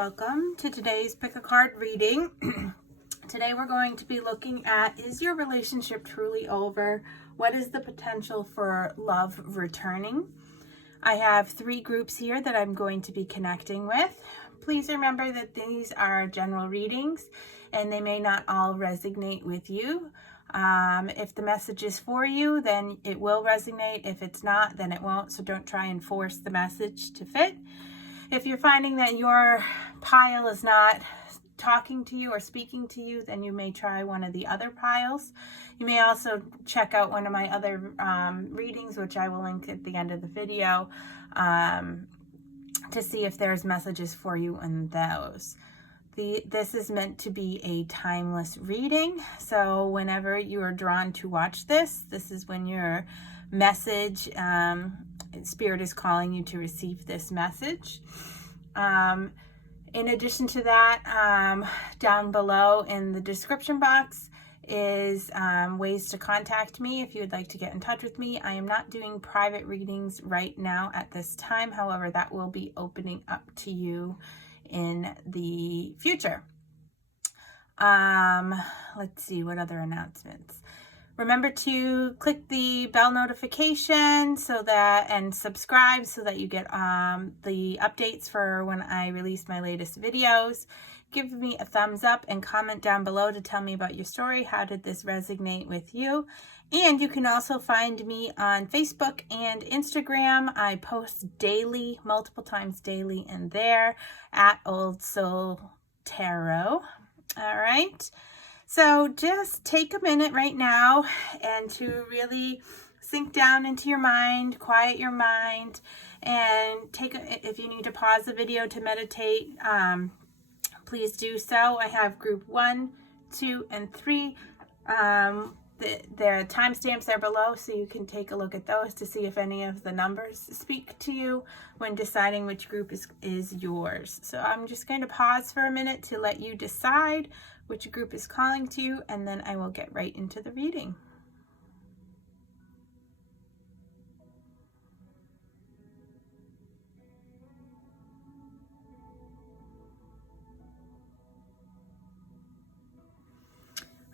welcome to today's Pick a Card reading. Today we're going to be looking at, is your relationship truly over? What is the potential for love returning? I have 3 groups here that I'm going to be connecting with. Please remember that these are general readings and they may not all resonate with you. If the message is for you, then it will resonate. If it's not, then it won't. So don't try and force the message to fit. If you're finding that your pile is not talking to you or speaking to you, then you may try one of the other piles. You may also check out one of my other readings, which I will link at the end of the video, to see if there's messages for you in those. This is meant to be a timeless reading, so whenever you are drawn to watch this is when your message, Spirit is calling you to receive this message. In addition to that, down below in the description box is ways to contact me if you would like to get in touch with me. I am not doing private readings right now at this time. However, that will be opening up to you in the future. Let's see, what other announcements? Remember to click the bell notification and subscribe so that you get the updates for when I release my latest videos. Give me a thumbs up and comment down below to tell me about your story. How did this resonate with you? And you can also find me on Facebook and Instagram. I post daily, multiple times daily in there at Old Soul Tarot. All right. So just take a minute right now and to really sink down into your mind, quiet your mind, and if you need to pause the video to meditate, please do so. I have group 1, 2, and 3. The timestamps are below, so you can take a look at those to see if any of the numbers speak to you when deciding which group is yours. So I'm just going to pause for a minute to let you decide which group is calling to you, and then I will get right into the reading.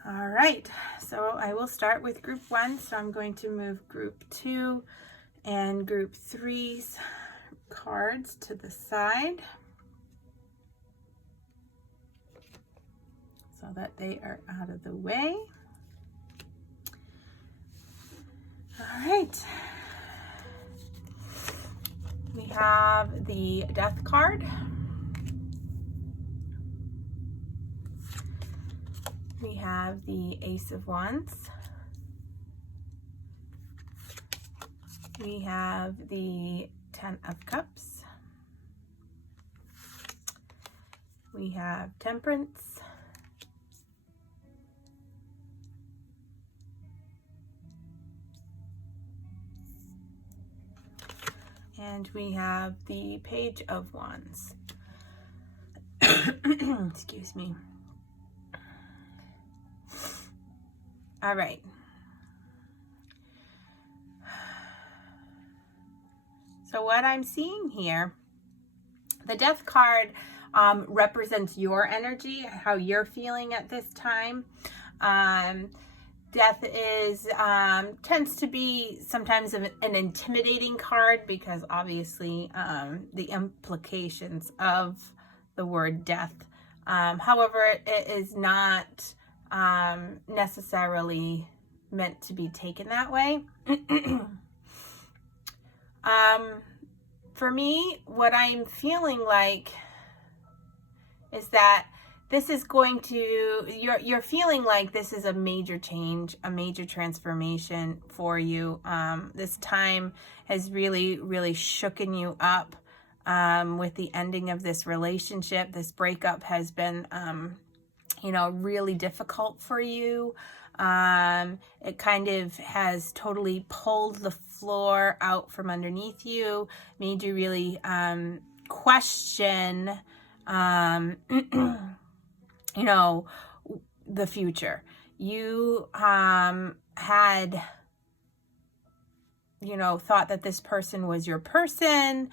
All right, so I will start with group 1. So I'm going to move group 2 and group 3's cards to the side so that they are out of the way. All right. We have the Death card. We have the Ace of Wands. We have the 10 of Cups. We have Temperance. And we have the Page of Wands. Excuse me. All right. So what I'm seeing here, the Death card represents your energy, how you're feeling at this time. Death tends to be sometimes an intimidating card because obviously the implications of the word death. However, it is not necessarily meant to be taken that way. For me, what I'm feeling like is that this is going to, you're feeling like this is a major change, a major transformation for you. This time has really, really shooken you up with the ending of this relationship. This breakup has been, really difficult for you. It kind of has totally pulled the floor out from underneath you, made you really question the future. You had thought that this person was your person,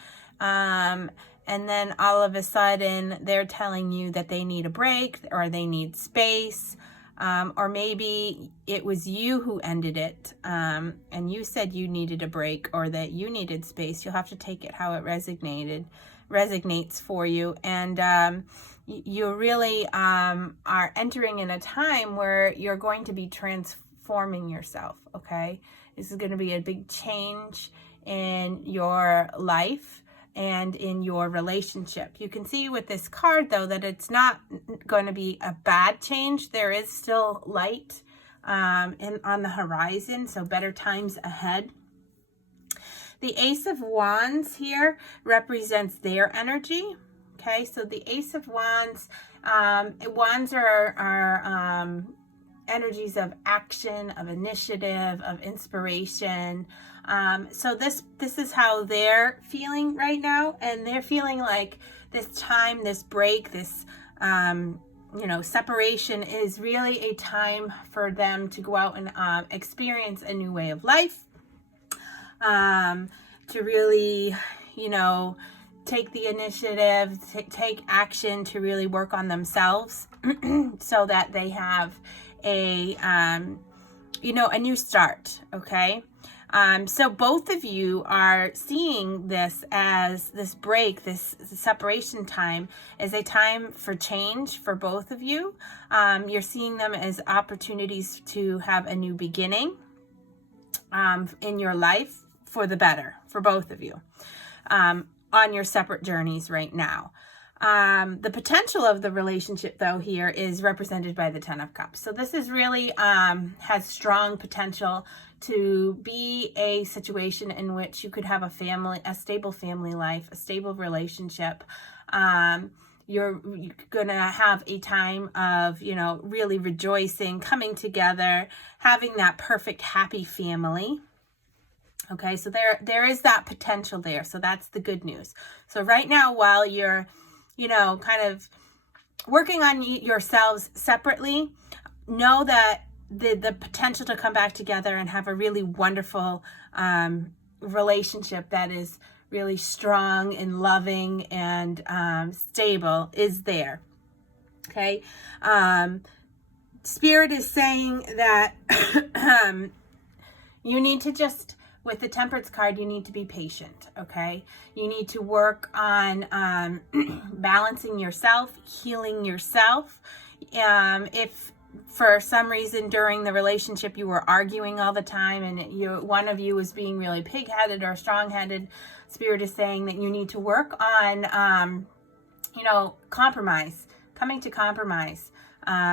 and then all of a sudden they're telling you that they need a break or they need space, or maybe it was you who ended it, and you said you needed a break or that you needed space. You'll have to take it how it resonates for you. And you really are entering in a time where you're going to be transforming yourself, okay? This is going to be a big change in your life and in your relationship. You can see with this card, though, that it's not going to be a bad change. There is still light on the horizon, so better times ahead. The Ace of Wands here represents their energy. Okay, so the Ace of Wands, wands are energies of action, of initiative, of inspiration. So this is how they're feeling right now, and they're feeling like this time, this break, this separation is really a time for them to go out and experience a new way of life, to really, take the initiative, take action to really work on themselves so that they have a new start, okay? So both of you are seeing this as this break, this separation time, as a time for change for both of you. You're seeing them as opportunities to have a new beginning in your life for the better, for both of you, on your separate journeys right now. The potential of the relationship, though, here is represented by the Ten of Cups. So this is really has strong potential to be a situation in which you could have a stable family life, a stable relationship. You're going to have a time of, really rejoicing, coming together, having that perfect, happy family. Okay, so there is that potential there. So that's the good news. So right now, while you're, kind of working on yourselves separately, know that the potential to come back together and have a really wonderful relationship that is really strong and loving and stable is there. Okay, Spirit is saying that you need to just, with the Temperance card, you need to be patient, okay? You need to work on balancing yourself, healing yourself. If for some reason during the relationship you were arguing all the time and one of you was being really pig-headed or strong-headed, Spirit is saying that you need to work on, compromise, coming to compromise.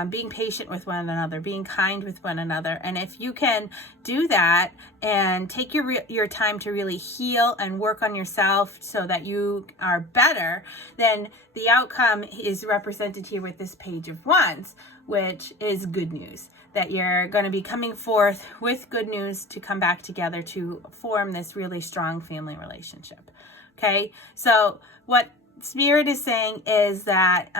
Being patient with one another, being kind with one another. And if you can do that and take your time to really heal and work on yourself so that you are better, then the outcome is represented here with this Page of Wands, which is good news, that you're going to be coming forth with good news to come back together to form this really strong family relationship. Okay, so what Spirit is saying is that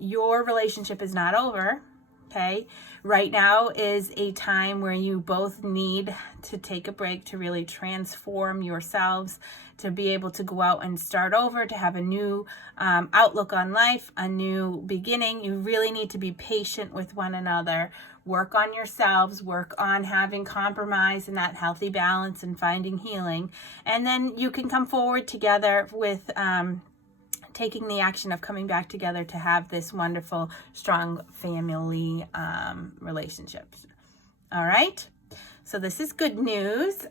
your relationship is not over, okay? Right now is a time where you both need to take a break to really transform yourselves, to be able to go out and start over, to have a new outlook on life, a new beginning. You really need to be patient with one another. Work on yourselves, work on having compromise and that healthy balance and finding healing. And then you can come forward together with taking the action of coming back together to have this wonderful, strong family relationships. All right. So this is good news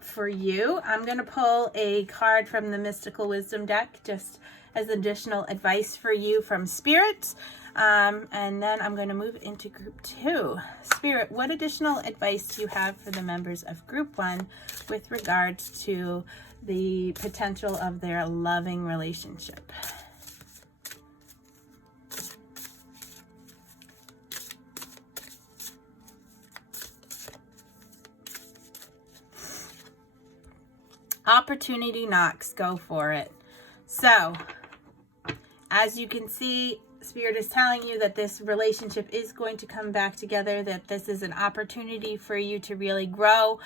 for you. I'm going to pull a card from the Mystical Wisdom deck just as additional advice for you from Spirit. And then I'm going to move into Group 2. Spirit, what additional advice do you have for the members of Group 1 with regards to the potential of their loving relationship? Opportunity knocks. Go for it. So, as you can see, Spirit is telling you that this relationship is going to come back together, that this is an opportunity for you to really grow,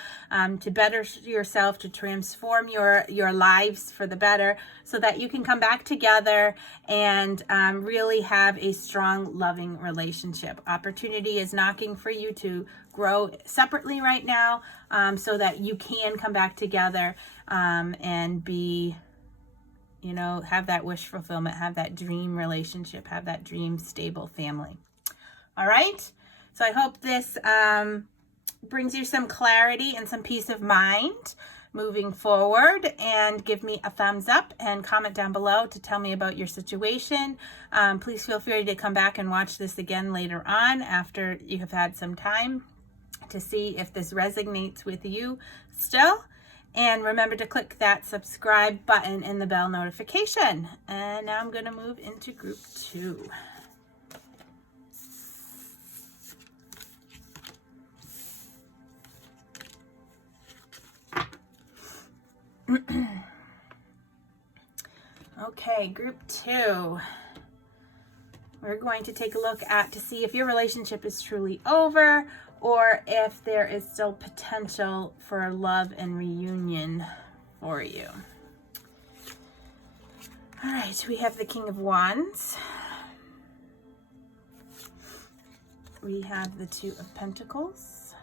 to better yourself, to transform your lives for the better, so that you can come back together and really have a strong, loving relationship. Opportunity is knocking for you to grow separately right now, so that you can come back together and be, have that wish fulfillment, have that dream relationship, have that dream stable family. All right. So I hope this brings you some clarity and some peace of mind moving forward, and give me a thumbs up and comment down below to tell me about your situation. Please feel free to come back and watch this again later on after you have had some time to see if this resonates with you still. And remember to click that subscribe button and the bell notification. And now I'm going to move into group 2. Okay, group 2. We're going to take a look at to see if your relationship is truly over, or if there is still potential for love and reunion for you. All right, we have the King of Wands. We have the Two of Pentacles.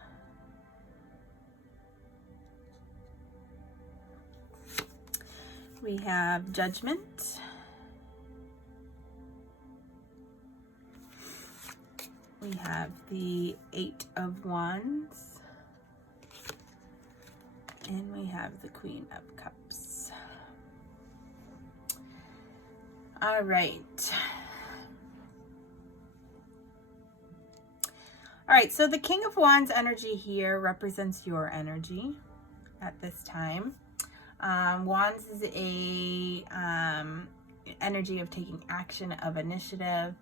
We have Judgment. We have the Eight of Wands, and we have the Queen of Cups. All right. All right, so the King of Wands energy here represents your energy at this time. Wands is a energy of taking action, of initiative.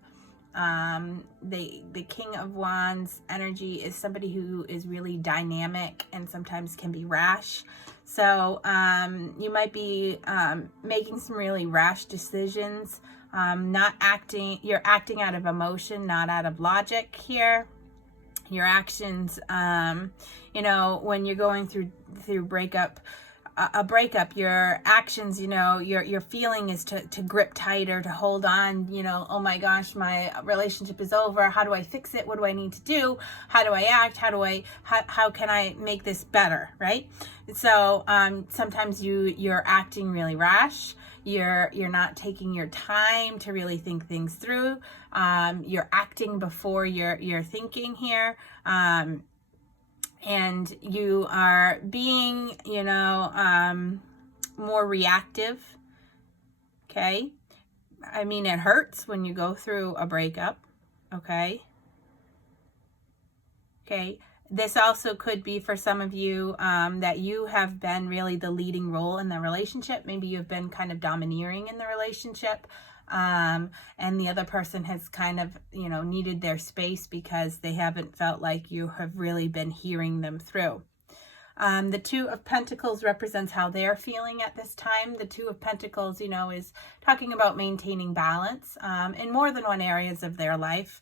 The King of Wands energy is somebody who is really dynamic and sometimes can be rash. So you might be making some really rash decisions, you're acting out of emotion, not out of logic here. Your actions, when you're going through a breakup, your actions, your feeling is to grip tighter, to hold on, oh my gosh, my relationship is over. How do I fix it? What do I need to do? How do I act? How can I make this better? Right? So, sometimes you're acting really rash. You're not taking your time to really think things through. You're acting before you're thinking here. And you are being, more reactive. Okay. I mean, it hurts when you go through a breakup. Okay. Okay. This also could be for some of you that you have been really the leading role in the relationship. Maybe you've been kind of domineering in the relationship. And the other person has kind of, needed their space because they haven't felt like you have really been hearing them through. The Two of Pentacles represents how they're feeling at this time. The Two of Pentacles, is talking about maintaining balance in more than one areas of their life.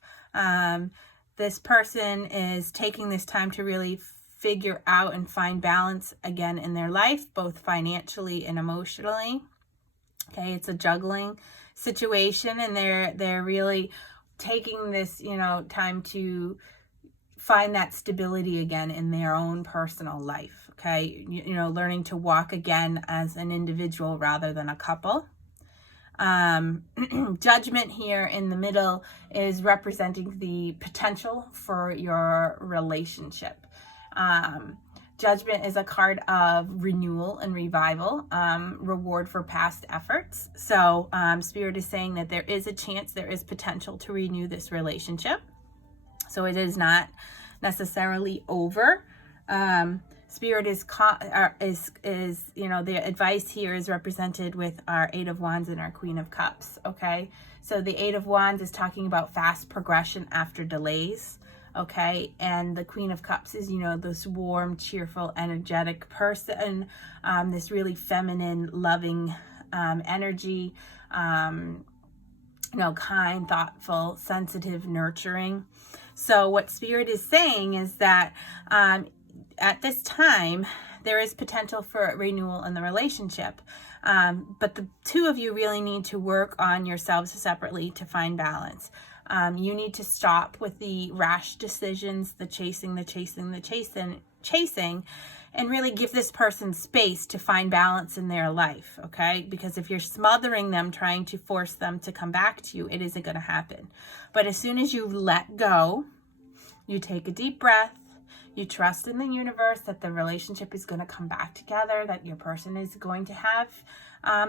This person is taking this time to really figure out and find balance again in their life, both financially and emotionally. Okay, it's a juggling situation, and they're really taking this, time to find that stability again in their own personal life. Okay, learning to walk again as an individual rather than a couple. Judgment here in the middle is representing the potential for your relationship. Judgment is a card of renewal and revival, reward for past efforts. So Spirit is saying that there is a chance, there is potential to renew this relationship. So it is not necessarily over. Spirit is the advice here is represented with our Eight of Wands and our Queen of Cups. Okay, so the Eight of Wands is talking about fast progression after delays. Okay, and the Queen of Cups is, this warm, cheerful, energetic person, this really feminine, loving energy. kind, thoughtful, sensitive, nurturing. So what Spirit is saying is that at this time, there is potential for renewal in the relationship. But the two of you really need to work on yourselves separately to find balance. You need to stop with the rash decisions, the chasing, and really give this person space to find balance in their life, okay? Because if you're smothering them, trying to force them to come back to you, it isn't going to happen. But as soon as you let go, you take a deep breath, you trust in the universe that the relationship is going to come back together, that your person is going to have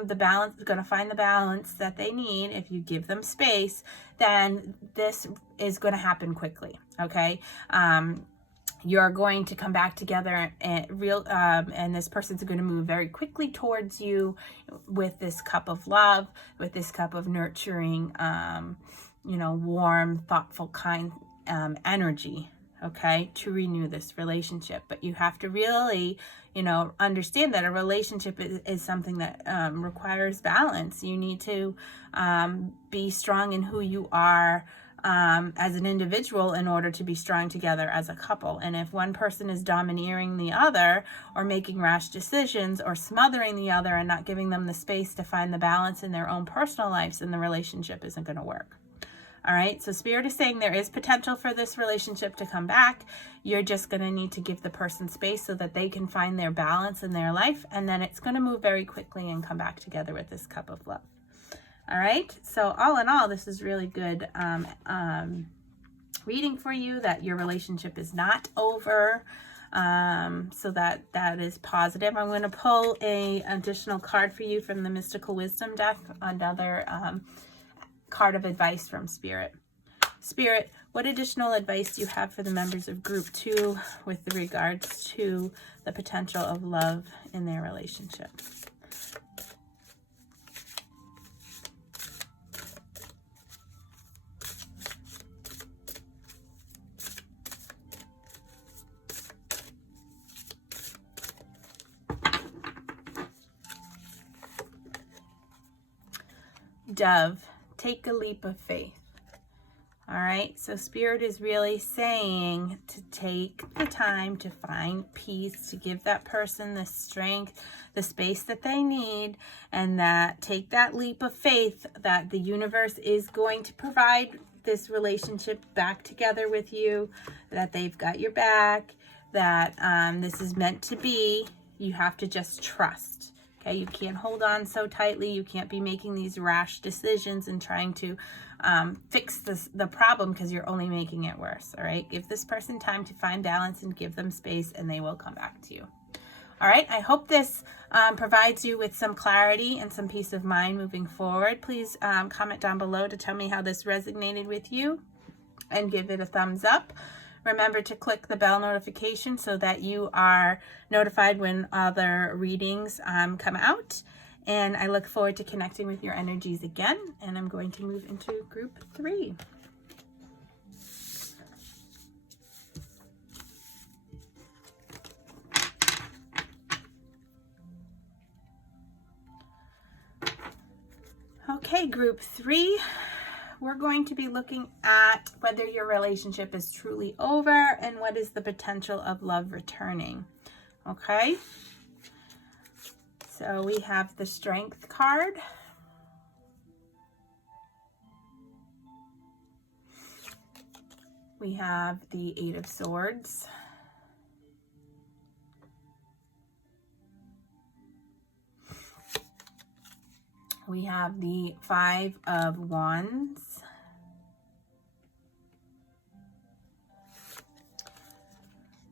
the balance, going to find the balance that they need. If you give them space, then this is going to happen quickly, okay? You're going to come back together and this person's going to move very quickly towards you with this cup of love, with this cup of nurturing, warm, thoughtful, kind energy, okay, to renew this relationship. But you have to really, understand that a relationship is something that requires balance. You need to be strong in who you are as an individual in order to be strong together as a couple. And if one person is domineering the other or making rash decisions or smothering the other and not giving them the space to find the balance in their own personal lives, then the relationship isn't going to work. All right, so Spirit is saying there is potential for this relationship to come back. You're just going to need to give the person space so that they can find their balance in their life, and then it's going to move very quickly and come back together with this cup of love. All right, so all in all, this is really good reading for you, that your relationship is not over. So that is positive. I'm going to pull a additional card for you from the Mystical Wisdom deck, another card of advice from Spirit. Spirit, what additional advice do you have for the members of Group 2 with regards to the potential of love in their relationship? Dove, take a leap of faith. All right, so Spirit is really saying to take the time to find peace, to give that person the strength, the space that they need, and that take that leap of faith that the universe is going to provide this relationship back together with you, that they've got your back, that this is meant to be. You have to just trust. Okay, you can't hold on so tightly. You can't be making these rash decisions and trying to fix the problem, because you're only making it worse. All right, give this person time to find balance and give them space, and they will come back to you. All right, I hope this provides you with some clarity and some peace of mind moving forward. Please comment down below to tell me how this resonated with you, and give it a thumbs up. Remember to click the bell notification so that you are notified when other readings come out. And I look forward to connecting with your energies again. And I'm going to move into Group 3. Okay, Group 3. We're going to be looking at whether your relationship is truly over and what is the potential of love returning. Okay, so we have the Strength card. We have the Eight of Swords. We have the Five of Wands.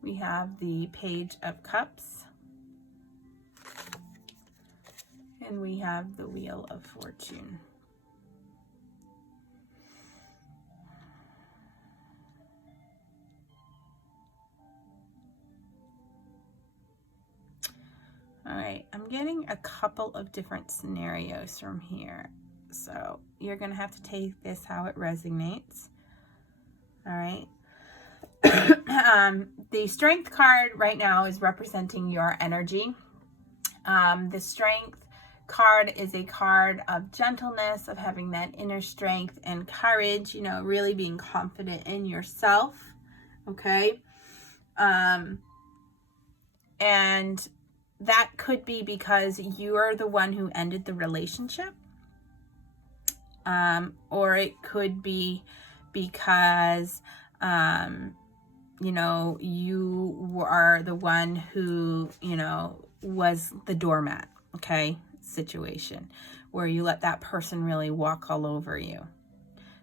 We have the Page of Cups. And we have the Wheel of Fortune. All right, I'm getting a couple of different scenarios from here. So you're going to have to take this how it resonates. All right. The Strength card right now is representing your energy. The Strength card is a card of gentleness, of having that inner strength and courage, you know, really being confident in yourself. Okay. And that could be because you're the one who ended the relationship. Or it could be because, you know, you are the one who, you know, was the doormat, okay, situation, where you let that person really walk all over you.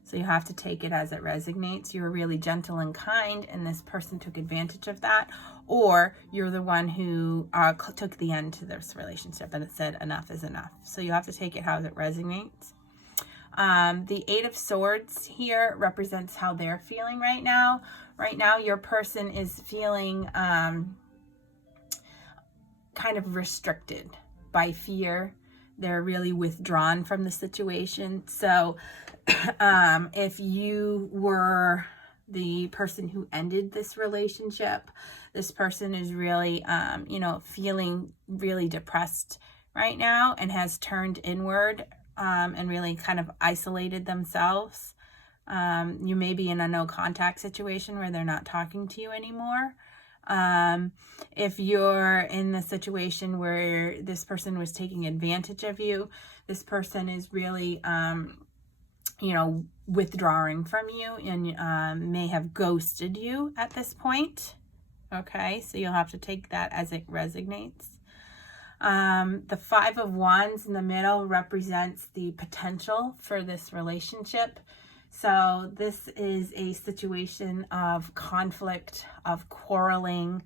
So you have to take it as it resonates. You were really gentle and kind, and this person took advantage of that. Or you're the one who took the end to this relationship and it said enough is enough. So you have to take it how it resonates. The Eight of Swords here represents how they're feeling right now. Right now, your person is feeling kind of restricted by fear. They're really withdrawn from the situation. So if you were the person who ended this relationship, this person is really, you know, feeling really depressed right now and has turned inward and really kind of isolated themselves. You may be in a no contact situation where they're not talking to you anymore. If you're in the situation where this person was taking advantage of you, this person is really, you know, withdrawing from you and may have ghosted you at this point. Okay, so you'll have to take that as it resonates. The Five of Wands in the middle represents the potential for this relationship. So this is a situation of conflict, of quarreling,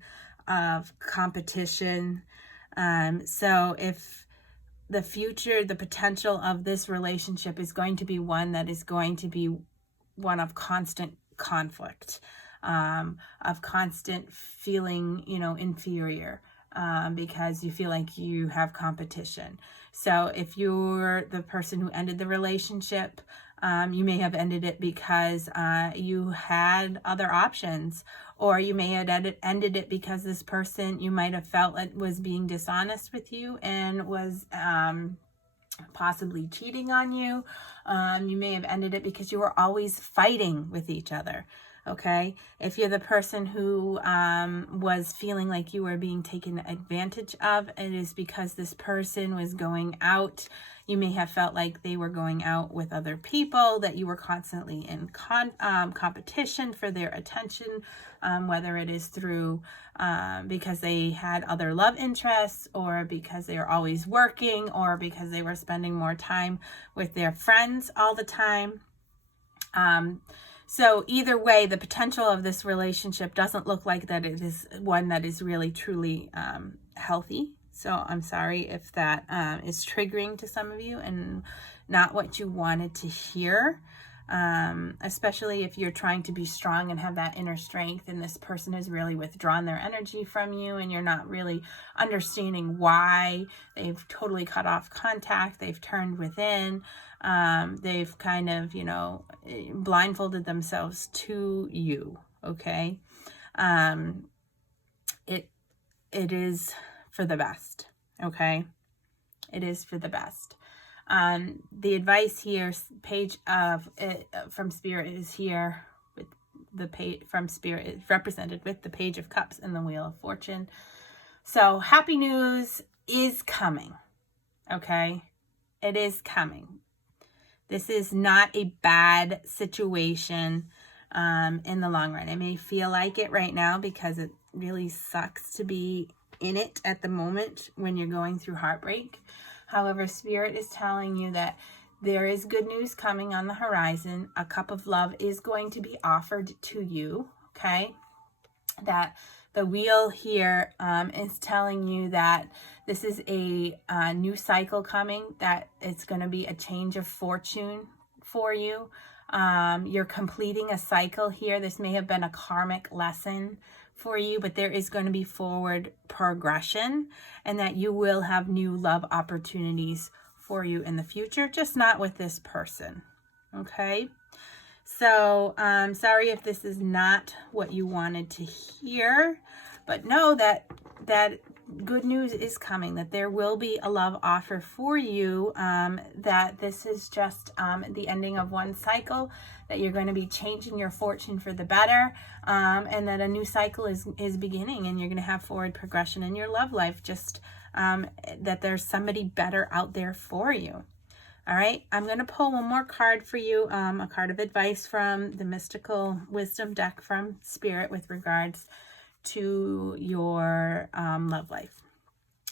of competition. So if the future, the potential of this relationship is going to be one that is going to be one of constant conflict, of constant feeling, you know, inferior, because you feel like you have competition. So if you're the person who ended the relationship, you may have ended it because you had other options, or you may have ended it because this person, you might have felt it was being dishonest with you and was possibly cheating on you. You may have ended it because you were always fighting with each other. Okay, if you're the person who was feeling like you were being taken advantage of, it is because this person was going out. You may have felt like they were going out with other people, that you were constantly in competition for their attention, whether it is through because they had other love interests, or because they were always working, or because they were spending more time with their friends all the time. So either way, the potential of this relationship doesn't look like that it is one that is really, truly healthy. So I'm sorry if that is triggering to some of you and not what you wanted to hear, especially if you're trying to be strong and have that inner strength, and this person has really withdrawn their energy from you, and you're not really understanding why. They've totally cut off contact. They've turned within. They've kind of, you know, blindfolded themselves to you. Okay. It is for the best. Okay. It is for the best. The advice here, page of from Spirit is here with the page from Spirit is represented with the Page of Cups and the Wheel of Fortune. So happy news is coming. Okay. It is coming. This is not a bad situation in the long run. It may feel like it right now because it really sucks to be in it at the moment when you're going through heartbreak. However, Spirit is telling you that there is good news coming on the horizon. A cup of love is going to be offered to you, okay? That the wheel here is telling you that this is a new cycle coming, that it's going to be a change of fortune for you. You're completing a cycle here. This may have been a karmic lesson for you, but there is going to be forward progression, and that you will have new love opportunities for you in the future, just not with this person. Okay. So sorry if this is not what you wanted to hear, but know that good news is coming, that there will be a love offer for you, that this is just the ending of one cycle, that you're going to be changing your fortune for the better, and that a new cycle is beginning, and you're going to have forward progression in your love life, just that there's somebody better out there for you. All right, I'm going to pull one more card for you, a card of advice from the Mystical Wisdom deck from Spirit with regards to your love life.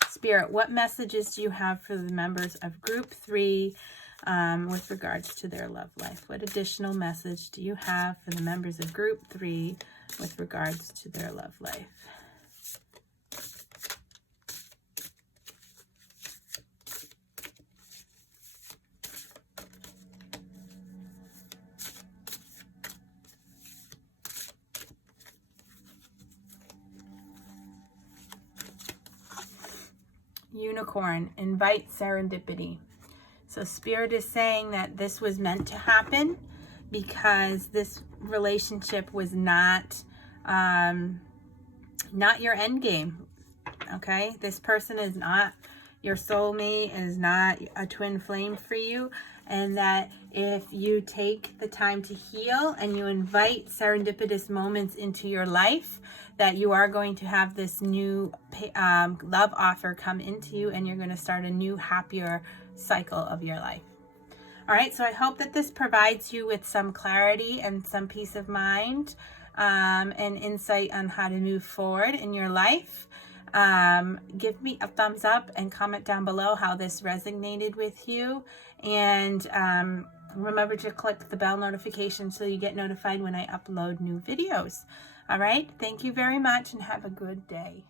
Spirit, what messages do you have for the members of Group 3 with regards to their love life? What additional message do you have for the members of Group 3 with regards to their love life? Unicorn, invite serendipity. So Spirit is saying that this was meant to happen because this relationship was not your end game. Okay, this person is not your soulmate, is not a twin flame for you, and that if you take the time to heal and you invite serendipitous moments into your life, that you are going to have this new love offer come into you, and you're going to start a new, happier cycle of your life. All right, so I hope that this provides you with some clarity and some peace of mind, and insight on how to move forward in your life. Give me a thumbs up and comment down below how this resonated with you. And remember to click the bell notification so you get notified when I upload new videos. All right, thank you very much and have a good day.